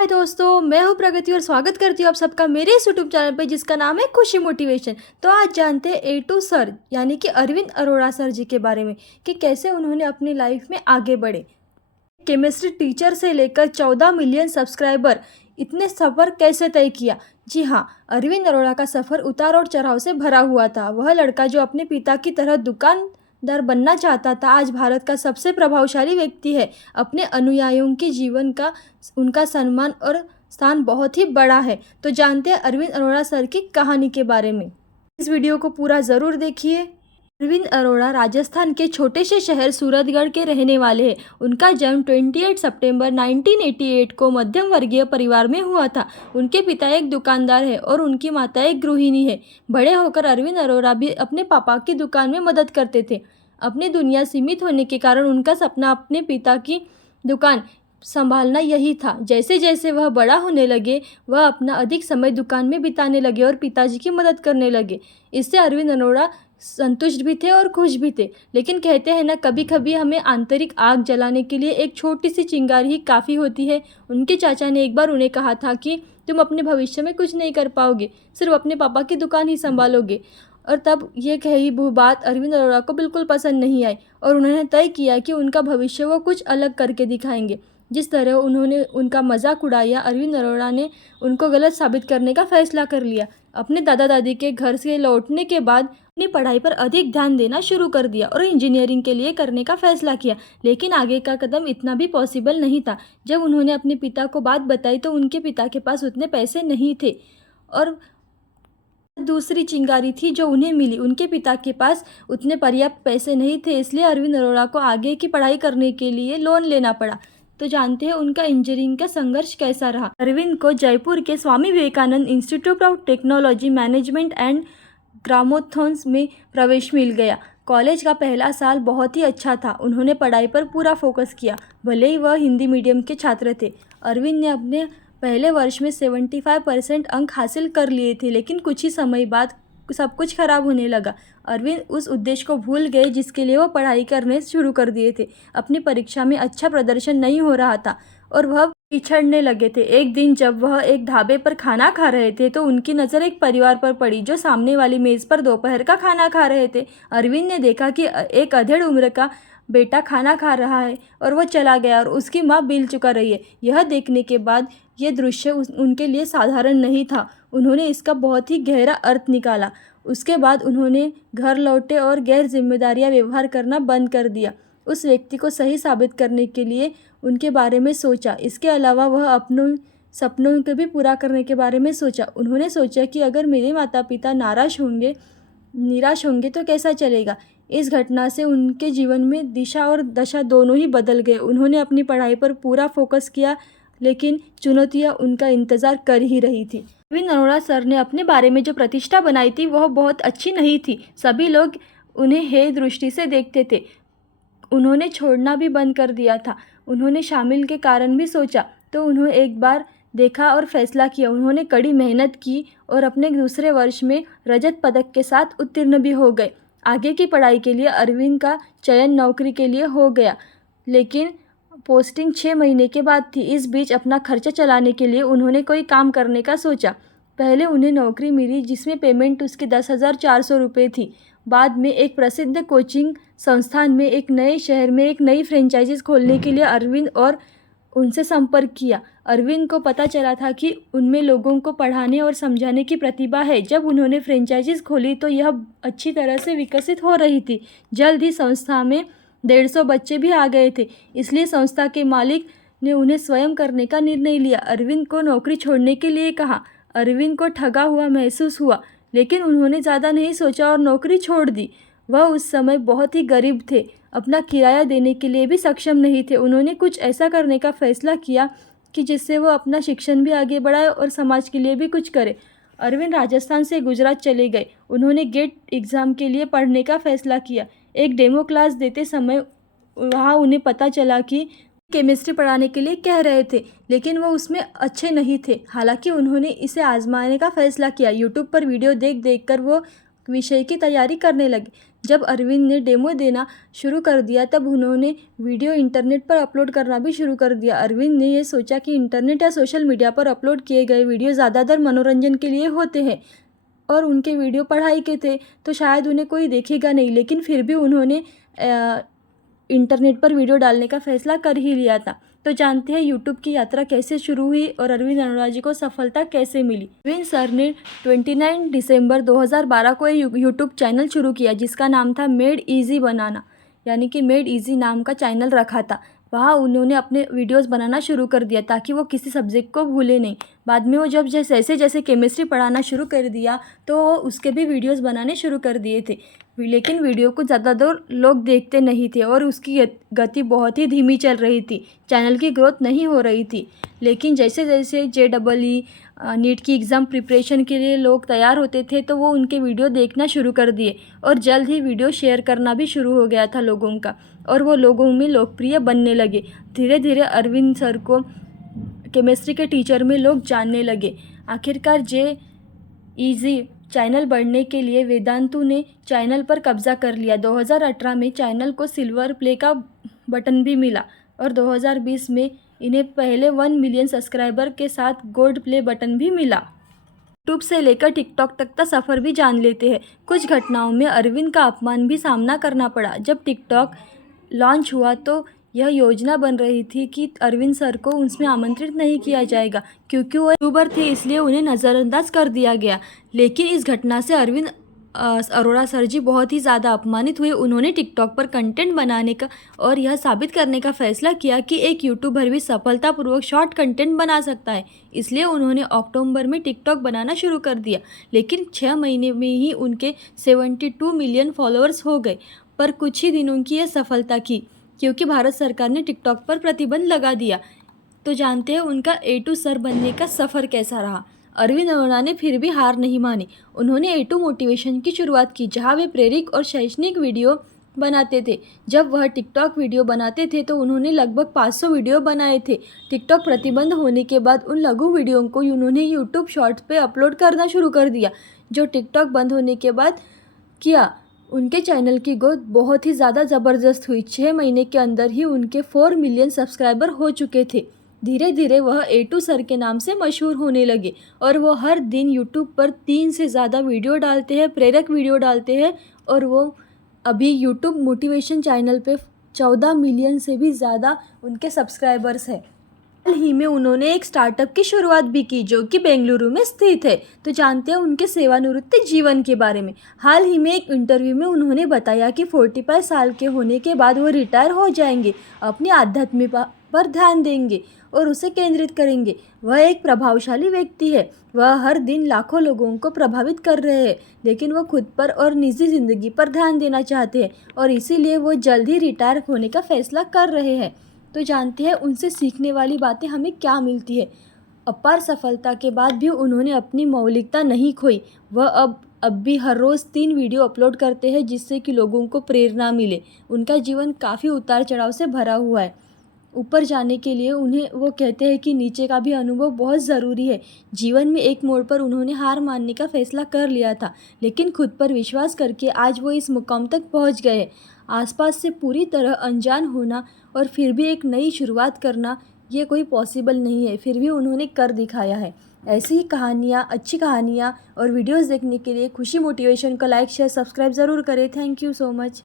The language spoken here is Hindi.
हाय दोस्तों, मैं हूँ प्रगति और स्वागत करती हूँ आप सबका मेरे इस यूट्यूब चैनल पे जिसका नाम है खुशी मोटिवेशन। तो आज जानते हैं ए टू सर यानी कि अरविंद अरोड़ा सर जी के बारे में कि कैसे उन्होंने अपनी लाइफ में आगे बढ़े। केमिस्ट्री टीचर से लेकर 14 मिलियन सब्सक्राइबर, इतने सफ़र कैसे तय किया। जी हाँ, अरविंद अरोड़ा का सफ़र उतार और चढ़ाव से भरा हुआ था। वह लड़का जो अपने पिता की तरह दुकानदार बनना चाहता था, आज भारत का सबसे प्रभावशाली व्यक्ति है। अपने अनुयायियों के जीवन का उनका सम्मान और स्थान बहुत ही बड़ा है। तो जानते हैं अरविंद अरोड़ा सर की कहानी के बारे में। इस वीडियो को पूरा ज़रूर देखिए। अरविंद अरोड़ा राजस्थान के छोटे से शहर सूरतगढ़ के रहने वाले हैं। उनका जन्म 28 सितंबर 1988 को मध्यम वर्गीय परिवार में हुआ था। उनके पिता एक दुकानदार है और उनकी माता एक गृहिणी है। बड़े होकर अरविंद अरोड़ा भी अपने पापा की दुकान में मदद करते थे। अपनी दुनिया सीमित होने के कारण उनका सपना अपने पिता की दुकान संभालना यही था। जैसे जैसे वह बड़ा होने लगे, वह अपना अधिक समय दुकान में बिताने लगे और पिताजी की मदद करने लगे। इससे अरविंद अरोड़ा संतुष्ट भी थे और खुश भी थे। लेकिन कहते हैं ना, कभी कभी हमें आंतरिक आग जलाने के लिए एक छोटी सी चिंगारी ही काफ़ी होती है। उनके चाचा ने एक बार उन्हें कहा था कि तुम अपने भविष्य में कुछ नहीं कर पाओगे, सिर्फ अपने पापा की दुकान ही संभालोगे। और तब ये कही वो बात अरविंद अरोड़ा को बिल्कुल पसंद नहीं आई और उन्होंने तय किया कि उनका भविष्य वो कुछ अलग करके दिखाएंगे। जिस तरह उन्होंने उनका मजाक उड़ाया, अरविंद अरोड़ा ने उनको गलत साबित करने का फैसला कर लिया। अपने दादा दादी के घर से लौटने के बाद अपनी पढ़ाई पर अधिक ध्यान देना शुरू कर दिया और इंजीनियरिंग के लिए करने का फैसला किया। लेकिन आगे का कदम इतना भी पॉसिबल नहीं था। जब उन्होंने अपने पिता को बात बताई तो उनके पिता के पास उतने पैसे नहीं थे और दूसरी चिंगारी थी जो उन्हें मिली। उनके पिता के पास उतने पर्याप्त पैसे नहीं थे, इसलिए अरविंद अरोड़ा को आगे की पढ़ाई करने के लिए लोन लेना पड़ा। तो जानते हैं उनका इंजीनियरिंग का संघर्ष कैसा रहा। अरविंद को जयपुर के Swami Vivekananda institute of technology management and ग्रामोथोन्स में प्रवेश मिल गया। कॉलेज का पहला साल बहुत ही अच्छा था। उन्होंने पढ़ाई पर पूरा फोकस किया, भले ही वह हिंदी मीडियम के छात्र थे। अरविंद ने अपने पहले वर्ष में 75% अंक हासिल कर लिए थे, लेकिन कुछ ही समय बाद सब कुछ खराब होने लगा। अरविंद उस उद्देश्य को भूल गए जिसके लिए वो पढ़ाई करने शुरू कर दिए थे। अपनी परीक्षा में अच्छा प्रदर्शन नहीं हो रहा था और वह पिछड़ने लगे थे। एक दिन जब वह एक ढाबे पर खाना खा रहे थे तो उनकी नज़र एक परिवार पर पड़ी जो सामने वाली मेज़ पर दोपहर का खाना खा रहे थे। अरविंद ने देखा कि एक अधेड़ उम्र का बेटा खाना खा रहा है और वो चला गया और उसकी माँ बिल चुका रही है। यह देखने के बाद ये दृश्य उनके लिए साधारण नहीं था। उन्होंने इसका बहुत ही गहरा अर्थ निकाला। उसके बाद उन्होंने घर लौटे और गैर जिम्मेदारियाँ व्यवहार करना बंद कर दिया। उस व्यक्ति को सही साबित करने के लिए उनके बारे में सोचा। इसके अलावा वह अपनों सपनों को भी पूरा करने के बारे में सोचा। उन्होंने सोचा कि अगर मेरे माता पिता निराश होंगे तो कैसा चलेगा। इस घटना से उनके जीवन में दिशा और दशा दोनों ही बदल गए। उन्होंने अपनी पढ़ाई पर पूरा फोकस किया, लेकिन चुनौतियां उनका इंतज़ार कर ही रही थी। अरविंद अरोड़ा सर ने अपने बारे में जो प्रतिष्ठा बनाई थी वह बहुत अच्छी नहीं थी। सभी लोग उन्हें हेय दृष्टि से देखते थे। उन्होंने छोड़ना भी बंद कर दिया था। उन्होंने शामिल के कारण भी सोचा तो उन्होंने एक बार देखा और फैसला किया। उन्होंने कड़ी मेहनत की और अपने दूसरे वर्ष में रजत पदक के साथ उत्तीर्ण भी हो गए। आगे की पढ़ाई के लिए अरविंद का चयन नौकरी के लिए हो गया, लेकिन पोस्टिंग 6 महीने के बाद थी। इस बीच अपना खर्चा चलाने के लिए उन्होंने कोई काम करने का सोचा। पहले उन्हें नौकरी मिली जिसमें पेमेंट उसकी 10,400 रुपये थी। बाद में एक प्रसिद्ध कोचिंग संस्थान में एक नए शहर में एक नई फ्रेंचाइजीज खोलने के लिए अरविंद और उनसे संपर्क किया। अरविंद को पता चला था कि उनमें लोगों को पढ़ाने और समझाने की प्रतिभा है। जब उन्होंने फ्रेंचाइजीज खोली तो यह अच्छी तरह से विकसित हो रही थी। जल्द ही संस्था में 150 बच्चे भी आ गए थे, इसलिए संस्था के मालिक ने उन्हें स्वयं करने का निर्णय लिया। अरविंद को नौकरी छोड़ने के लिए कहा। अरविंद को ठगा हुआ महसूस हुआ, लेकिन उन्होंने ज़्यादा नहीं सोचा और नौकरी छोड़ दी। वह उस समय बहुत ही गरीब थे, अपना किराया देने के लिए भी सक्षम नहीं थे। उन्होंने कुछ ऐसा करने का फैसला किया कि जिससे वो अपना शिक्षण भी आगे बढ़ाए और समाज के लिए भी कुछ करे। अरविंद राजस्थान से गुजरात चले गए। उन्होंने गेट एग्ज़ाम के लिए पढ़ने का फैसला किया। एक डेमो क्लास देते समय वहाँ उन्हें पता चला कि केमिस्ट्री पढ़ाने के लिए कह रहे थे, लेकिन वो उसमें अच्छे नहीं थे। हालांकि उन्होंने इसे आजमाने का फैसला किया। यूट्यूब पर वीडियो देख देख कर वो विषय की तैयारी करने लगे। जब अरविंद ने डेमो देना शुरू कर दिया तब उन्होंने वीडियो इंटरनेट पर अपलोड करना भी शुरू कर दिया। अरविंद ने ये सोचा कि इंटरनेट या सोशल मीडिया पर अपलोड किए गए वीडियो ज़्यादातर मनोरंजन के लिए होते हैं और उनके वीडियो पढ़ाई के थे तो शायद उन्हें कोई देखेगा नहीं, लेकिन फिर भी उन्होंने इंटरनेट पर वीडियो डालने का फैसला कर ही लिया था। तो जानते हैं यूट्यूब की यात्रा कैसे शुरू हुई और अरविंद अरोड़ा जी को सफलता कैसे मिली। अरविंद सर ने 29 दिसंबर 2012 को एक यूट्यूब चैनल शुरू किया जिसका नाम था मेड इजी बनाना, यानी कि मेड इजी नाम का चैनल रखा था। वहाँ उन्होंने अपने वीडियोस बनाना शुरू कर दिया ताकि वो किसी सब्जेक्ट को भूले नहीं। बाद में वो जब जैसे केमिस्ट्री पढ़ाना शुरू कर दिया तो वो उसके भी वीडियोस बनाने शुरू कर दिए थे, लेकिन वीडियो को ज़्यादातर लोग देखते नहीं थे और उसकी गति बहुत ही धीमी चल रही थी। चैनल की ग्रोथ नहीं हो रही थी। लेकिन जैसे जैसे JEE नीट की एग्ज़ाम प्रिपरेशन के लिए लोग तैयार होते थे तो वो उनके वीडियो देखना शुरू कर दिए और जल्द ही वीडियो शेयर करना भी शुरू हो गया था लोगों का और वो लोगों में लोकप्रिय बनने लगे। धीरे धीरे अरविंद सर को केमिस्ट्री के टीचर में लोग जानने लगे। आखिरकार JEE चैनल बढ़ने के लिए वेदांतु ने चैनल पर कब्जा कर लिया। 2018 में चैनल को सिल्वर प्ले का बटन भी मिला और 2020 में इन्हें पहले 1 मिलियन सब्सक्राइबर के साथ गोल्ड प्ले बटन भी मिला। यूट्यूब से लेकर टिकटॉक तक का सफ़र भी जान लेते हैं। कुछ घटनाओं में अरविंद का अपमान भी सामना करना पड़ा। जब टिकटॉक लॉन्च हुआ तो यह योजना बन रही थी कि अरविंद सर को उसमें आमंत्रित नहीं किया जाएगा क्योंकि वो यूट्यूबर थे, इसलिए उन्हें नज़रअंदाज कर दिया गया। लेकिन इस घटना से अरविंद अरोड़ा सर जी बहुत ही ज़्यादा अपमानित हुए। उन्होंने टिकटॉक पर कंटेंट बनाने का और यह साबित करने का फैसला किया कि एक यूट्यूबर भी सफलतापूर्वक शॉर्ट कंटेंट बना सकता है। इसलिए उन्होंने अक्टूबर में टिकटॉक बनाना शुरू कर दिया, लेकिन 6 महीने में ही उनके 72 मिलियन फॉलोअर्स हो गए। पर कुछ ही दिनों की यह सफलता की क्योंकि भारत सरकार ने टिकटॉक पर प्रतिबंध लगा दिया। तो जानते हैं उनका A2 सर बनने का सफ़र कैसा रहा। अरविंद अरोड़ा ने फिर भी हार नहीं मानी। उन्होंने A2 मोटिवेशन की शुरुआत की जहां वे प्रेरक और शैक्षणिक वीडियो बनाते थे। जब वह टिकटॉक वीडियो बनाते थे तो उन्होंने लगभग 500 वीडियो बनाए थे। टिकटॉक प्रतिबंध होने के बाद उन लघु वीडियो को उन्होंने यूट्यूब शॉर्ट्स पे अपलोड करना शुरू कर दिया। जो टिकटॉक बंद होने के बाद किया, उनके चैनल की ग्रोथ बहुत ही ज़्यादा ज़बरदस्त हुई। 6 महीने के अंदर ही उनके 4 मिलियन सब्सक्राइबर हो चुके थे। धीरे धीरे वह A2 सर के नाम से मशहूर होने लगे और वो हर दिन यूट्यूब पर 3 से ज़्यादा वीडियो डालते हैं, प्रेरक वीडियो डालते हैं और वो अभी यूट्यूब मोटिवेशन चैनल पे 14 मिलियन से भी ज़्यादा उनके सब्सक्राइबर्स हैं। हाल ही में उन्होंने एक स्टार्टअप की शुरुआत भी की जो कि बेंगलुरु में स्थित है। तो जानते हैं उनके सेवानिवृत्त जीवन के बारे में। हाल ही में एक इंटरव्यू में उन्होंने बताया कि 45 साल के होने के बाद वो रिटायर हो जाएंगे, अपने आध्यात्मिक पर ध्यान देंगे और उसे केंद्रित करेंगे। वह एक प्रभावशाली व्यक्ति है। वह हर दिन लाखों लोगों को प्रभावित कर रहे हैं, लेकिन वह खुद पर और निजी ज़िंदगी पर ध्यान देना चाहते हैं और इसीलिए वो जल्द ही रिटायर होने का फैसला कर रहे हैं। तो जानते हैं उनसे सीखने वाली बातें हमें क्या मिलती है। अपार सफलता के बाद भी उन्होंने अपनी मौलिकता नहीं खोई। वह अब भी हर रोज़ 3 वीडियो अपलोड करते हैं जिससे कि लोगों को प्रेरणा मिले। उनका जीवन काफ़ी उतार चढ़ाव से भरा हुआ है। ऊपर जाने के लिए उन्हें वो कहते हैं कि नीचे का भी अनुभव बहुत ज़रूरी है। जीवन में एक मोड़ पर उन्होंने हार मानने का फैसला कर लिया था, लेकिन खुद पर विश्वास करके आज वो इस मुकाम तक पहुंच गए हैं। आसपास से पूरी तरह अनजान होना और फिर भी एक नई शुरुआत करना, ये कोई पॉसिबल नहीं है, फिर भी उन्होंने कर दिखाया है। ऐसी ही कहानियाँ, अच्छी कहानियाँ और वीडियोज़ देखने के लिए खुशी मोटिवेशन को लाइक, शेयर, सब्सक्राइब ज़रूर करें। Thank you so much.